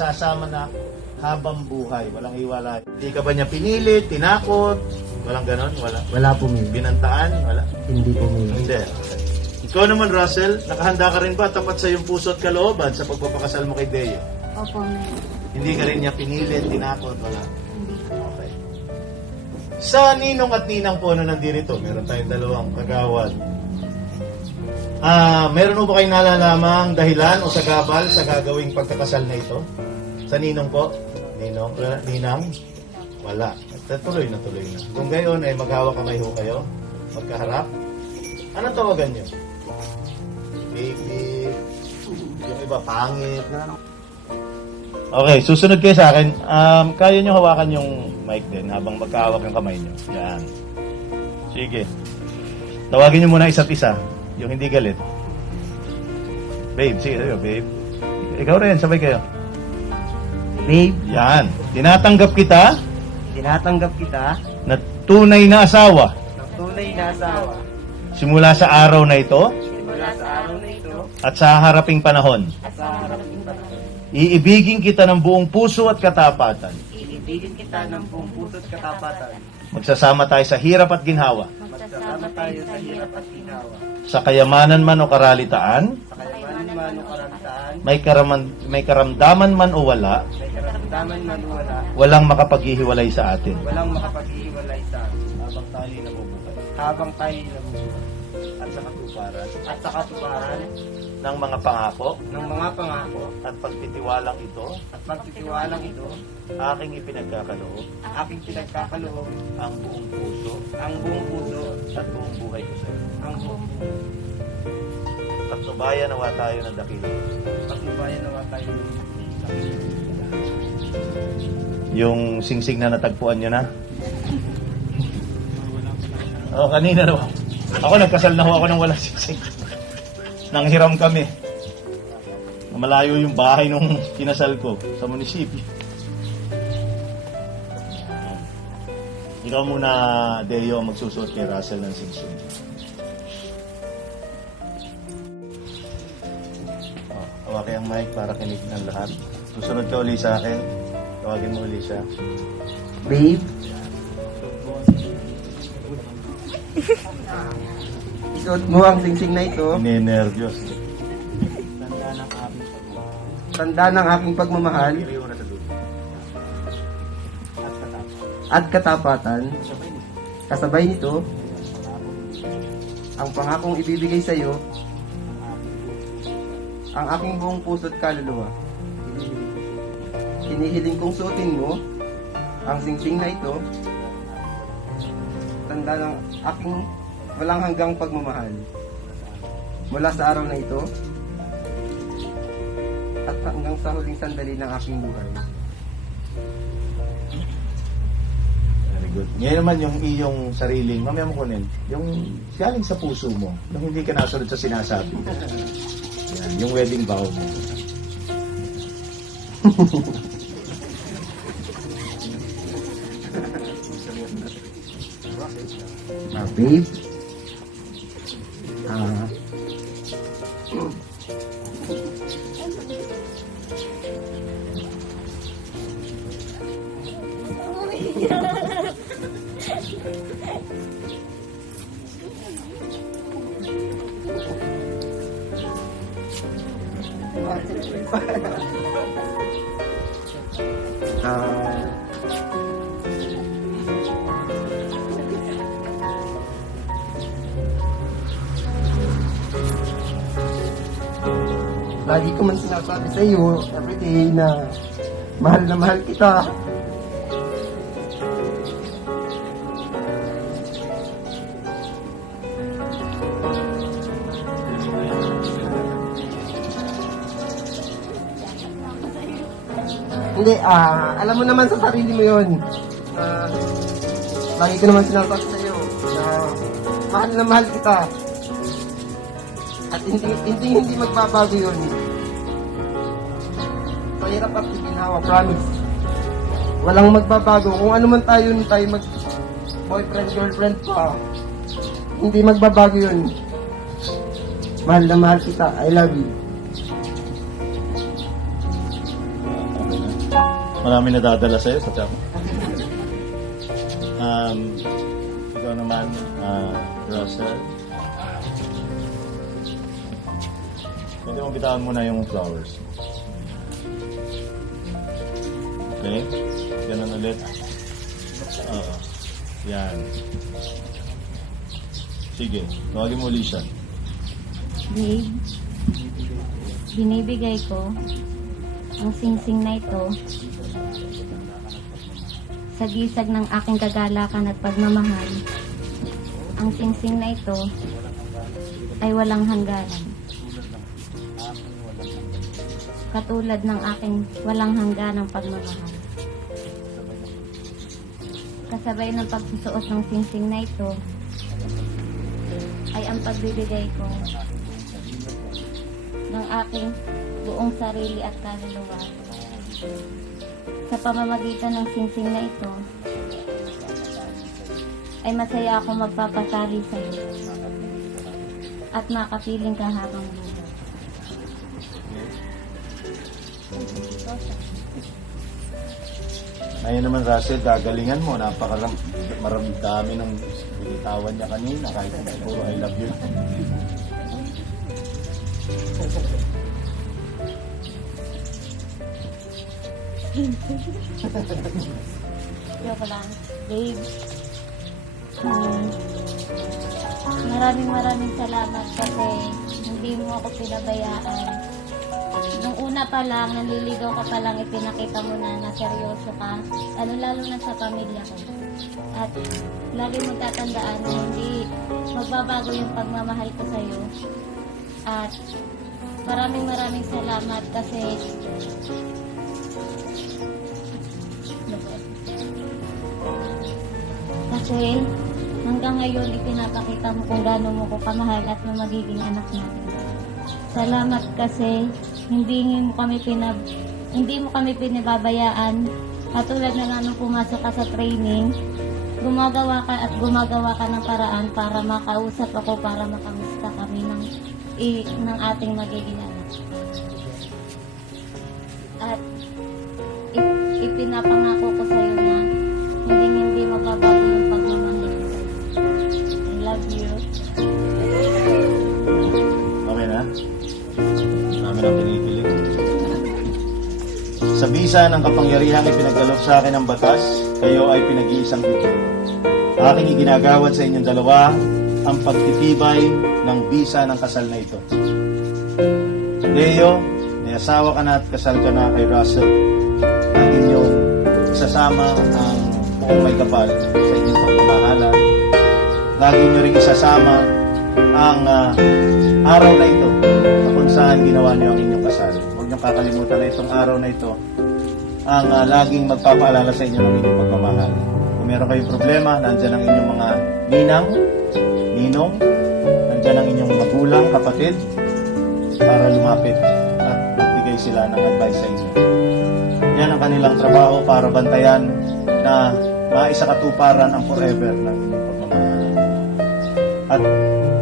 magsasama na habang buhay. Walang hiwalay. Hindi ka ba niya pinilit, tinakot? Walang ganon? Wala. Wala po, Mayor. Binantaan? Wala. Hindi po, Mayor. Hindi. Ikaw naman, Russell, nakahanda ka rin ba tapat sa iyong puso at kalooban sa pagpapakasal mo kay Deo? Opo, Mayor. Hindi ka rin niya pinilit, tinakot, wala. Hindi po. Okay. Sa ninong at ninang po na nandirito, meron tayong dalawang kagawad. Meron mo ba kayong nalalamang dahilan o sagabal sa gagawing pagkakasal na ito? Sa ninong po? Ninang? Wala. Tuloy na. Kung gayon ay maghawak kamay ho kayo, magkaharap. Anong tawagan nyo? Baby, yung iba pangit. Okay, susunod kayo sa akin. Kaya nyo hawakan yung mic din habang magkahawak yung kamay nyo. Yan. Sige. Tawagin nyo muna isa't isa. Yung hindi galit. Babe, sige tayo, babe. Ikaw rin, sabay kayo. Babe, Yan. Tinatanggap kita tinatanggap kita na tunay na asawa. ng tunay na asawa Simula sa araw na ito simula sa araw na ito at sa haraping panahon. at sa haraping panahon. Iibigin kita ng buong puso at katapatan. Iibigin kita ng buong puso at katapatan. Magsasama tayo sa hirap at ginhawa. Magsasama tayo sa hirap at ginawa. Sa kayamanan man o karalitaan, Sa kayamanan man o karamtaan, may karamdaman man o wala, may karamdaman man o wala, walang makapaghihiwalay sa atin. walang makapaghiwalay sa atin. Habang tayo nabubuhay. Habang tayo nabubuhay. At sa katuparan At sa katuparan ng mga pangako ng mga pangako at pagtitiwalang ito, at pagtitiwalang ito, aking ipinagkakaloob aking pinagkakaloob ang buong puso ang buong puso at buong buhay ko sa iyo. ang buong puso. Patnubayan nawa tayo ng dakila. Pagnubayan nawa tayo. Yung singsing na natagpuan nyo na? Kanina na. Ako nagkasal na ho ako ng walang singsing. Nanghiram kami. Malayo yung bahay nung kinasal ko sa munisipyo. Ikaw muna, Deo, magsusuot kay Russell ng singsing. Hawaki ang mic para kinig ng lahat. Susunod ka uli sa akin. Tawagin mo uli siya. Babe, isuot mo ang singsing na ito, Ninervyos. tanda ng aking pagmamahal Iriyo na sa dulo. at katapatan. Kasabay nito, ang pangakong ibibigay sa iyo, ang aking buong puso at kaluluwa. Hinihiling kong suotin mo ang singsing na ito, tanda ng aking walang hanggang pagmamahal. Mula sa araw na ito, at hanggang sa huling sandali ng aking buhay. Very good. Ngayon naman yung iyong sariling, mamaya mo kunin, yung galing sa puso mo, yung hindi ka nasunod sa sinasabi. Yan, yung wedding vow mo. Babe, lagi ko man sinasabi sa iyo everyday na mahal kita. Hindi, alam mo naman sa sarili mo yun. Lagi ko naman sinasabi sa iyo na mahal kita. At hindi magbabago yun. Sa hirap at ginhawa, promise. Walang magbabago. Kung ano man tayo mag boyfriend, girlfriend pa, hindi magbabago yun. Mahal na mahal kita. I love you. Marami nadadala sa'yo sa tama. Ikaw naman, Russell. Pwede mo bitawan muna yung flowers. Okay? Ganun ulit. Oo. Yan. Sige, tawagin mo ulit siya. Babe, binibigay ko ang singsing na ito sa gisag ng aking kagalakan at pagmamahal. Ang singsing na ito ay walang hangganan. Katulad ng aking walang hangganang pagmamahal. Kasabay ng pagsusuot ng singsing na ito ay ang pagbibigay ko ng aking buong sarili at kaluluwa. Sa pamamagitan ng singsing na ito, ay masaya ako magpapasali sa iyo at makapiling ka habang buhay. Ngayon naman, Russell, gagalingan mo. Maramdami ng binitawan niya kanina. Kahit siguro, I love you. Joke lang. Babe, maraming salamat kasi hindi mo ako pinabayaan. Nung una pa lang, nanliligaw ka pa lang, ipinakita mo na seryoso ka. Lalo na sa pamilya ko. At lagi mo tatandaan na hindi magbabago yung pagmamahal ko sa'yo. At maraming salamat kasi hanggang ngayon ipinapakita mo kung gaano mo ko kamahal at na magiging anak natin. Salamat kasi hindi mo kami pinababayaan. Katulad na nga nung pumasok ka sa training, gumagawa ka ng paraan para makausap ako, para makamusta kami ng ating magiging anak. At ipinapangako ko sa iyo na hindi mababago yung pagmamahal ko. I love you. Okay na? Namin ang pinipilit. Sa bisa ng kapangyarihang ipinagkaloob sa akin ng batas, kayo ay pinag-iisang ito. Aking iginagawad sa inyong dalawa ang pagtitibay ng bisa ng kasal na ito. Leo, may asawa ka na at kasal ka na kay Russell. Ang inyong isasama ang buong may kapal sa inyong pagmamahalan. Lagi nyo rin isasama ang araw na ito na kung saan ginawa nyo ang inyong kasal. Huwag nyo kakalimutan na itong araw na ito ang laging magpapaalala sa inyo ng inyong pagmamahal. Kung meron kayong problema, nandyan ang inyong mga ninong, nandyan ang inyong magulang, kapatid, para lumapit at magbigay sila ng advice sa inyo. Yan ang kanilang trabaho para bantayan na maisakatuparan ang forever ng inyong pagmamahal. At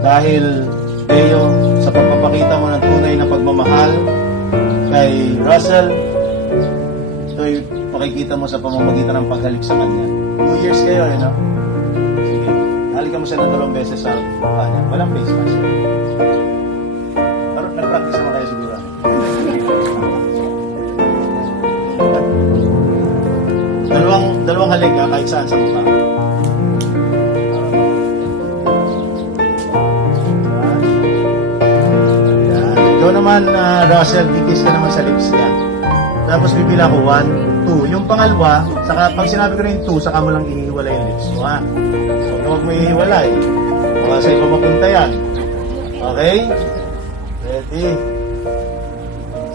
dahil, Leo, sa pagpapakita mo ng tunay na pagmamahal kay Russell, ito'y makikita mo sa pamamagitan ng paghalik sa kanya. 2 years kayo, no? Sige, halikan mo siya ng 2 beses sa mukha niya. Walang face mask. Pero nag-practice naman kayo siguro. Dalawang halik ka kahit saan sa mukha. Ikaw naman, Russell, kikis ka naman sa lips niya. Tapos pipila ko 1, 2. Yung pangalawa, saka pag sinabi ko rin 2, saka mo lang ihiwalay yung lips mo, ha? So, huwag mo ihiwalay. Baka sa iba mapunta yan. Okay? Ready?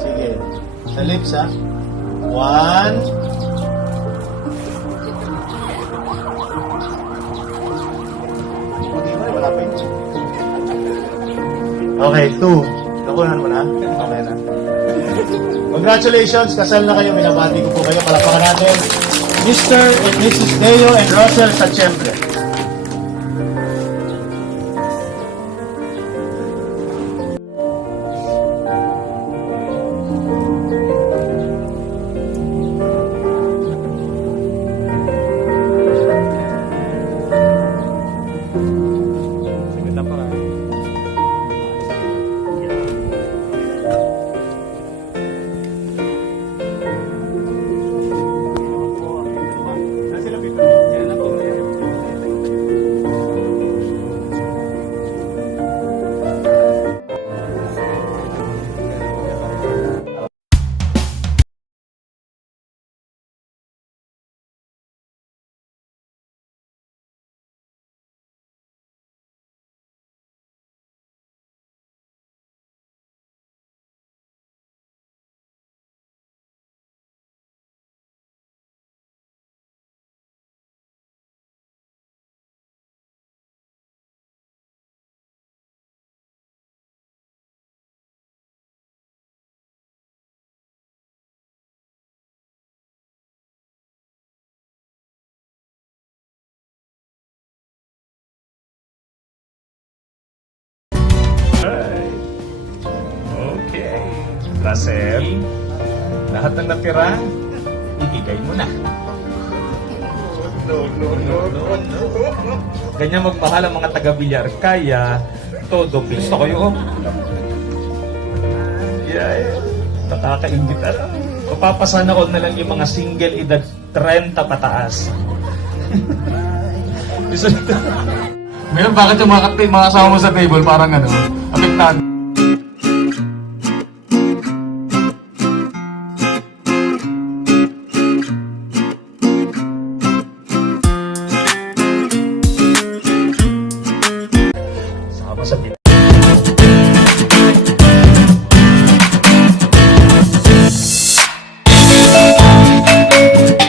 Sige. Sa lips, ha? 1. Wala pa yun. Okay, 2. Nakunan mo na? Okay na. Congratulations! Kasal na kayo. Minabati ko po kayo. Palakpakan natin. Mr. and Mrs. Deo and Russell Sachembre. Russell, lahat ng natira, ibigay mo na. No. Ganyan magmahal ang mga taga-bilyar. Kaya, todo pisto kayo. Yeah. Nakakaingit. Papapasana all na lang yung mga single edad 30 pataas. Ngayon, bakit yung mga kasama mo sa table parang apektado?